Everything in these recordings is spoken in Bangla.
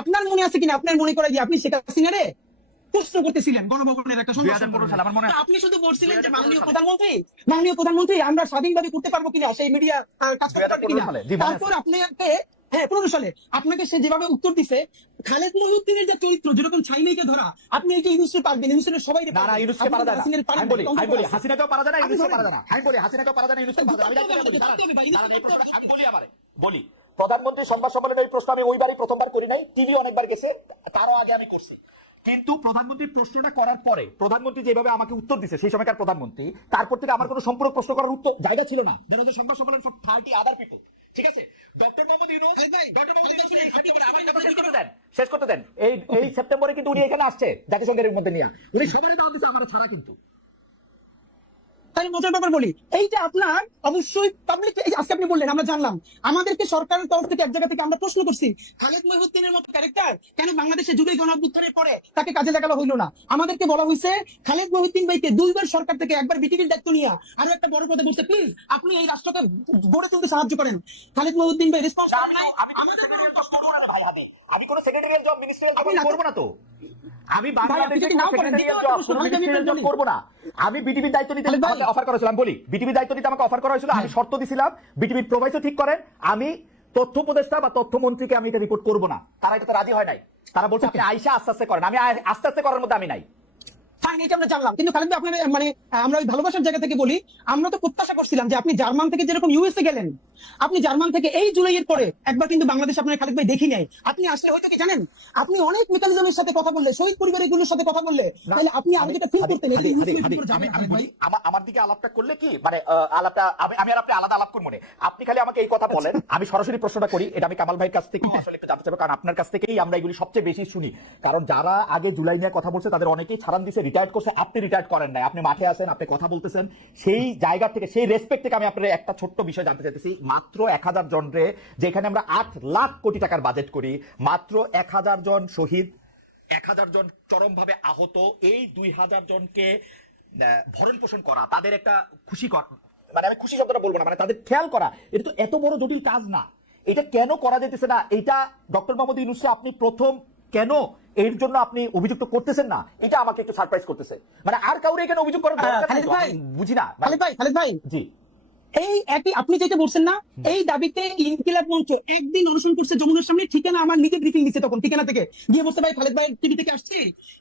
আপনার মনে আছে কিনা, আপনার মনে করে যে আপনি শেখ হাসিনারে প্রশ্ন করতেছিলেন গণভবনের একটা সংবাদ, আপনি শুধু বলছিলেন যে মাননীয় প্রধানমন্ত্রী আমরা স্বাধীনভাবে করতে পারবো কিনা, সেই মিডিয়া কাজ করতে পারবো কিনা। তারপর আপনাকে 15 সালে আপনাকে সে যেভাবে উত্তর দিছে, খালেদ মহিউদ্দিনের যে চরিত্র যেরকম ছাইমেকে ধরা, আপনি এই যে ইউনুসকে পারবেন, ইউনুসের সবাই বলি প্রধানমন্ত্রী সংবাদ সম্মেলনে এই প্রশ্ন আমি ওইবারই প্রথমবার করি নাই, টিভি অনেকবার গেছে, তারও আগে আমি করছি। কিন্তু প্রধানমন্ত্রী প্রশ্নটা করার পরে প্রধানমন্ত্রী যেভাবে আমাকে উত্তর দিছে সেই সময়কার প্রধানমন্ত্রী, তারপর থেকে আমার কোনো সম্পূর্ণ প্রশ্ন করার উত্তর জায়গা ছিল না। সংবাদ সম্মেলন ফর 30 আদার পিপল, ঠিক আছে? ডক্টর মোহাম্মদ ইউনূস শেষ করতে দেন। এই সেপ্টেম্বরে কিন্তু উনি এখানে আসছে জাতিসংঘের মধ্যে নিয়ে, উনি সবাই দাও দিচ্ছে আমার ছাড়া। কিন্তু তাই মজার ব্যাপার বলি, এইটা আপনার অবশ্যই পাবলিক, আজকে আপনি বললেন আমরা জানলাম, আমাদেরকে সরকারের তরফ থেকে এক জায়গা থেকে আমরা প্রশ্ন করছি খালেদ মহিউদ্দিনের মতো ক্যারেক্টার কেন বাংলাদেশে জুলাই গণঅভ্যুত্থানের পরে তাকে কাজে লাগানো হইলো না। আমাদেরকে বলা হয়েছে খালেদ মহিউদ্দিন ভাইকে 2 বার সরকার থেকে, একবার বিটিভির দায়িত্ব নিয়ে আরো একটা বড় পদে বসে, প্লিজ আপনি এই রাষ্ট্রকে গড়ে তুলতে সাহায্য করেন। খালেদ মহিউদ্দিন ভাই রেসপন্স করেন নাই। আমি কোন সেক্রেটারিয়াল জব মিনিস্ট্রিয়াল জব করব না তো, আমি করবো না। আমি বিটিভির দায়িত্ব নিতে আমাকে অফার করেছিলাম, বলি বিটিভির দায়িত্ব নিতে আমাকে অফার করা হয়েছিল, আমি শর্ত দিছিলাম বিটিভির প্রোভাইসও ঠিক করেন, আমি তথ্য উপদেষ্টা বা তথ্যমন্ত্রীকে আমি এটা রিপোর্ট করবো না। তারা এটাতে রাজি হয় নাই, তারা বলছে আপনি আইসা আস্তে আস্তে করেন। আমি আস্তে আস্তে করার মধ্যে আমি নাই। ফাইন, এটা আমরা জানলাম। কিন্তু খালেদ ভাই আপনার মানে আমরা ওই ভালোবাসার জায়গা থেকে বলি, আমরা তো প্রত্যাশা করছিলাম যে আপনি জার্মান থেকে যেরকম ইউএসএ গেলেন, আপনি জার্মান থেকে এই জুলাইয়ের পরে একবার কিন্তু বাংলাদেশ আপনার খালেদ ভাই দেখি নাই। আপনি আসলে হয়তো কি জানেন, আপনি অনেক মেকানিজমের সাথে কথা বললে, শহীদ পরিবারগুলোর সাথে কথা বললে, তাহলে আপনি আগে যেটা ফিল করতেন। আমার দিকে আলাপটা করলে কি মানে আলাপটা আমি আর আপনি আলাদা আলাপ করবো না। আপনি খালি আমাকে এই কথা বলেন, আমি সরাসরি প্রশ্নটা করি। এটা আমি কামাল ভাইয়ের কাছ থেকে আসলে একটু জানতে চাইবো, কারণ আপনার কাছ থেকেই আমরা এগুলি সবচেয়ে বেশি শুনি। কারণ যারা আগে জুলাই নিয়ে কথা বলছে তাদের অনেকেই ছাড়ান দিছে, রিটায়ার্ড করছে, আপনি রিটায়ার্ড করেন নাই, আপনি মাঠে আছেন, আপনি কথা বলতেছেন। সেই জায়গা থেকে, সেই রেসপেক্ট থেকে আমি আপনার একটা ছোট্ট বিষয় জানতে চাইতেছি। মাত্র 1000 জন রে, যেখানে আমরা 8 লাখ কোটি টাকার বাজেট করি, মাত্র 1000 জন শহীদ, 1000 জন চরমভাবে আহত, এই 2000 জনকে ভরণ পোষণ করা, তাদের একটা খুশি করা, মানে আমি খুশি শব্দটা বলবো না, মানে তাদের খেয়াল করা, এটা তো এত বড় জটিল কাজ না। এটা কেন করা যেতেছে না? এটা ডক্টর মোহাম্মদ ইউনূসকে আপনি প্রথম কেন এর জন্য আপনি অভিযুক্ত করতেছেন না, এটা আমাকে একটু সারপ্রাইজ করতেছে। মানে আর কাউরে এখানে অভিযোগ করার দরকার নাই, বুঝি না। খালেদ ভাই জি, এই একই আপনি যেটা বলছেন না, এই দাবিতে ইনকিলাব মঞ্চ একদিন অনশন করছে যমুনার সামনে। ঠিকানা আমার নিজে ব্রিফিং দিচ্ছে, তখন ঠিকানা থেকে গিয়ে বলছে ভাই খালেদ ভাই টিভি থেকে আসছি,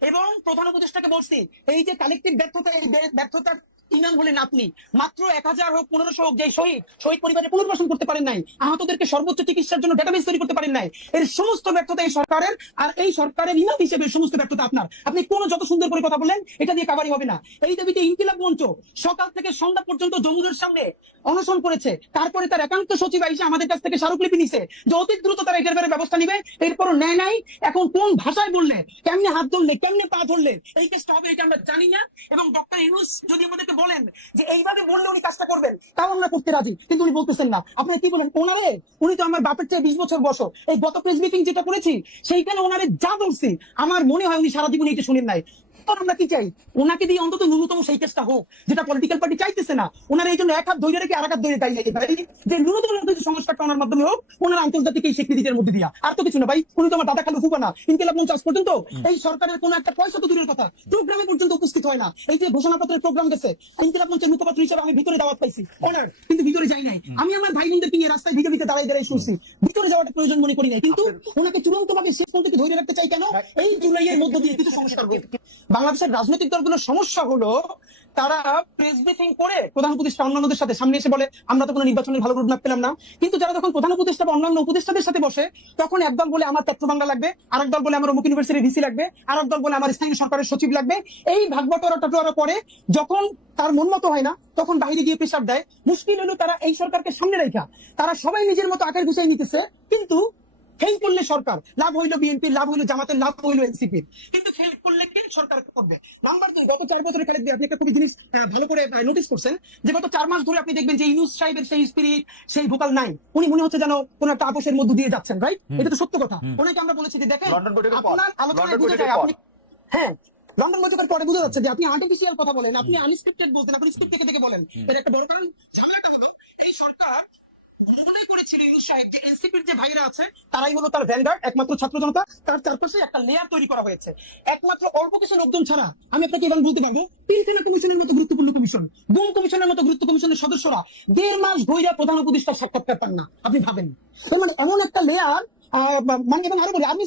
এবং প্রধান উপদেষ্টাকে বলছি এই যে কালেক্টিভ ব্যর্থতা, এই ব্যর্থতার ইনাম হলেন আপনি। মাত্র 1000 হোক 1500 হোক, যে শহীদ পরিবারে পুনর্বাসন করতে পারেন নাই, আহতদেরকে সর্বোচ্চ চিকিৎসার জন্য ডেটাবেস তৈরি করতে পারেন নাই, এর সমস্ত ব্যর্থতা এই সরকারের। আর এই সরকারের ইমাম হিসেবে সমস্ত ব্যর্থতা আপনার। আপনি কোন যত সুন্দর করে কথা বলেন, এটা দিয়ে কাভারি হবে না। এই দাবিতে ইনকিলাব মঞ্চ সকাল থেকে সন্ধ্যা পর্যন্ত যমুনার সামনে অনশন করেছে। তারপরে তার একান্ত সচিব এসে আমাদের কাছ থেকে স্মারকলিপি নিছে যে অতি দ্রুত তারা এটার ব্যাপারে ব্যবস্থা নিবে। এরপরও নেয় নাই। এখন কোন ভাষায় বললে, কেমনে হাত ধরলে, কেমনে পা ধরলে এই কেসটা হবে, এটা আমরা জানি না। এবং ডক্টর ইউনূস যদি আমাদেরকে বলেন যে এইভাবে বললে উনি কাজটা করবেন, তাও আমরা করতে রাজি, কিন্তু উনি বলতেছেন না। আপনি কি বলেন ওনারে? উনি তো আমার বাপের চেয়ে 20 বছর বয়স। এই গত প্রেস ব্রিফিং যেটা করেছি, সেইখানে ওনারে যা বলছি, আমার মনে হয় উনি সারা জীবন এটা শুনেন নাই। আমরা কি চাই, ওনাকে দিয়ে অন্তত ন্যূনতম সেই কেসটা হোক, যেটা পলিটিক্যাল পার্টি চাইতেছে না। ওনারা এই জন্য এক হাত ধরে রেখে আর এক হাত ধরে দাঁড়িয়ে ভাই, যে ন্যূনতম সংস্কারটা ওনার মাধ্যমে হোক, ওনার আন্তর্জাতিক এই স্বীকৃতির মধ্যে দিয়া। আর তো কিছু না ভাই, উনি তো আমার দাদা খালু ফুফা না। ইনকিলাব মঞ্চ আজ পর্যন্ত এই সরকারের কোন একটা পয়সা তো দূরের কথা, প্রোগ্রামে পর্যন্ত উপস্থিত হয় না। এই যে ঘোষণাপত্রের প্রোগ্রাম গেছে, ইনকিলাব মঞ্চের মুখপাত্র হিসেবে আমি ভিতরে দাওয়াত পাইছি, অনার, কিন্তু ভিতরে যাই নাই। আমি আমার ভাই বোনদের নিয়ে রাস্তায় ভিডিও দিতে দাঁড়াই দাঁড়াই শুনছি, ভিতরে যাওয়াটা প্রয়োজন মনে করি নাই। কিন্তু ওনাকে চূড়ান্ত ভাবে শেষ পর্যন্ত ধরে রাখতে চাই কেন? এই জুলাইয়ের মধ্য দিয়ে কিছু সংস্কার হোক। বাংলাদেশের রাজনৈতিক দলগুলোর সমস্যা হলো, তারা প্রেস ব্রিফিং করে প্রধান উপদেষ্টা অন্যান্যদের সাথে সামনে এসে বলে আমরা তো কোনো নির্বাচনের ভালো রোডম্যাপ পেলাম না। কিন্তু যারা যখন প্রধান উপদেষ্টা বা অন্যান্য উপদেষ্টাদের সাথে বসে, তখন একদল বলে আমার পেট্রো বাংলা লাগবে, আরেক দল বলে আমার অমুক ইউনিভার্সিটির ভিসি লাগবে, আরেক দল বলে আমার স্থানীয় সরকারের সচিব লাগবে। এই ভাগবটোয়ারা করে যখন তার মন মতো হয় না, তখন বাইরে গিয়ে প্রেসার দেয়। মুশকিল হলো তারা এই সরকারকে সামনে রেখা, তারা সবাই নিজের মতো আকার গুছিয়ে নিতেছে। কিন্তু ফেল করলে সরকার, লাভ হইলো বিএনপির, লাভ হইলো জামাতের, লাভ হইলো এনসিপির। কিন্তু ফেল করলে কে সরকার করবে? নাম্বার 2, গত 4 বছরে খালেদ আপনি একটা খুবই জিনিস ভালো করে নোটিস করছেন, যে গত 4 মাস ধরে আপনি দেখবেন যে ইউনূস সাহেবের সেই স্পিরিট, সেই ভোকাল নাই। উনি মনে হচ্ছে যেন কোন একটা আপোষের মধ্যে দিয়ে যাচ্ছেন, রাইট? এটা তো সত্য কথা। ওনাকে আমরা বলেছি যে দেখেন আপনার আলোচনায় বুঝে যায় আপনি, হ্যাঁ লন্ডন বৈঠকের পরে বুঝে যাচ্ছে যে আপনি আর্টিফিশিয়াল কথা বলেন, আপনি আনস্ক্রিপ্টেড বলতেন, আপনি স্ক্রিপ্ট থেকে বলেন। এর একটা বড় কারণ ঝামেলাটা হলো এই সরকার মনে করেছিল ইউনূস সাহেব যে এনসিপির যে ভাইরা আছে তারাই হলো তার ভ্যানগার্ড, একমাত্র ছাত্র জনতা, তার চারপাশে একটা লেয়ার তৈরি করা হয়েছে। একমাত্র অল্প কিছু লোকজন ছাড়া আমি আপনাকে এবার বলতে পারবো, পিলখানা কমিশনের মতো গুরুত্বপূর্ণ কমিশন, গুম কমিশনের মতো গুরুত্ব কমিশনের সদস্যরা 1.5 মাস ধইরা প্রধান উপদেষ্টার সাক্ষাৎকার পান না। আপনি ভাবেন, এর মানে এমন একটা লেয়ার, মানে এবং আরো বলি, আর্মি